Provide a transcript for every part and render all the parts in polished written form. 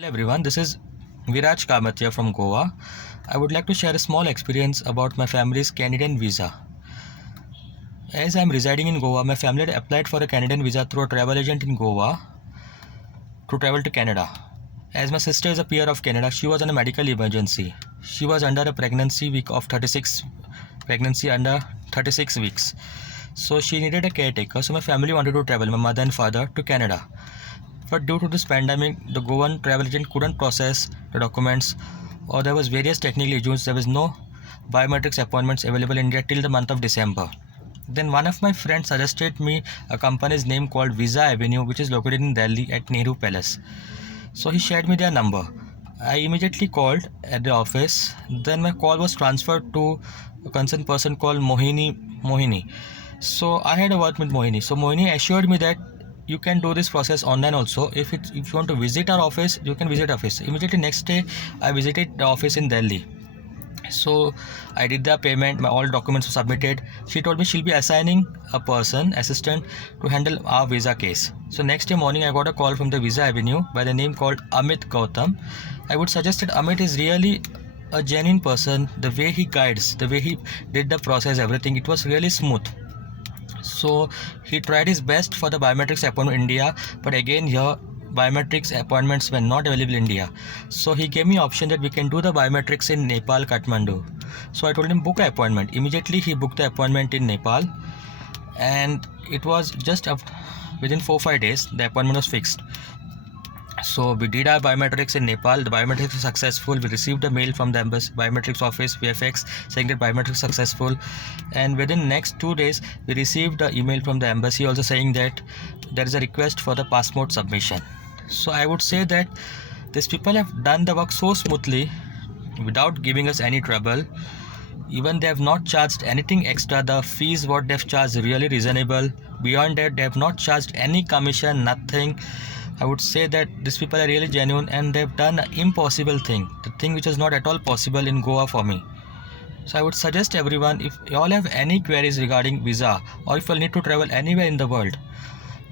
Hello everyone, this is Viraj Kamatia from Goa. I would like to share a small experience about my family's Canadian visa. As I am residing in Goa, my family had applied for a Canadian visa through a travel agent in Goa to travel to Canada. As my sister is a peer of Canada, she was in a medical emergency. She was under a pregnancy under 36 weeks. So she needed a caretaker. So my family wanted to travel, my mother and father, to Canada. But due to this pandemic, the Goan travel agent couldn't process the documents, or there was various technical issues. There was no biometrics appointments available in India till the month of December. Then one of my friends suggested me a company's name called Visa Avenue, which is located in Delhi at Nehru Palace. So he shared me their number. I immediately called at the office. Then my call was transferred to a concerned person called Mohini. So I had a word with Mohini. So Mohini assured me that you can do this process online also. If you want to visit our office, you can visit office. Immediately next day, I visited the office in Delhi. So I did the payment, my all documents were submitted. She told me she'll be assigning a person, assistant, to handle our visa case. So next day morning I got a call from the Visa Avenue by the name called Amit Gautam. I would suggest that Amit is really a genuine person. The way he guides, the way he did the process, everything, it was really smooth. So he tried his best for the biometrics appointment in India, but again here biometrics appointments were not available in India. So he gave me option that we can do the biometrics in Nepal, Kathmandu. So I told him book an appointment. Immediately he booked the appointment in Nepal, and it was just within 4-5 days the appointment was fixed. So we did our biometrics in Nepal. The biometrics were successful. We received a mail from the embassy biometrics office VFX saying that biometrics successful, and within next 2 days we received an email from the embassy also saying that there is a request for the passport submission. So I would say that these people have done the work so smoothly without giving us any trouble. Even they have not charged anything extra. The fees what they have charged is really reasonable. Beyond that, they have not charged any commission, nothing. I would say that these people are really genuine, and they've done an impossible thing, the thing which is not at all possible in Goa for me. So I would suggest everyone, if you all have any queries regarding visa, or if you need to travel anywhere in the world,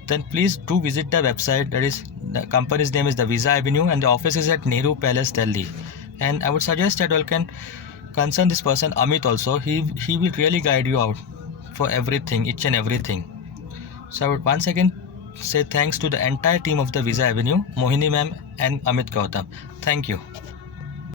then please do visit the website. That is, the company's name is the Visa Avenue and the office is at Nehru Palace, Delhi. And I would suggest that you all can concern this person Amit also. He will really guide you out for everything, each and everything. So I would once again say thanks to the entire team of the Visa Avenue, Mohini ma'am and Amit Gautam. Thank you.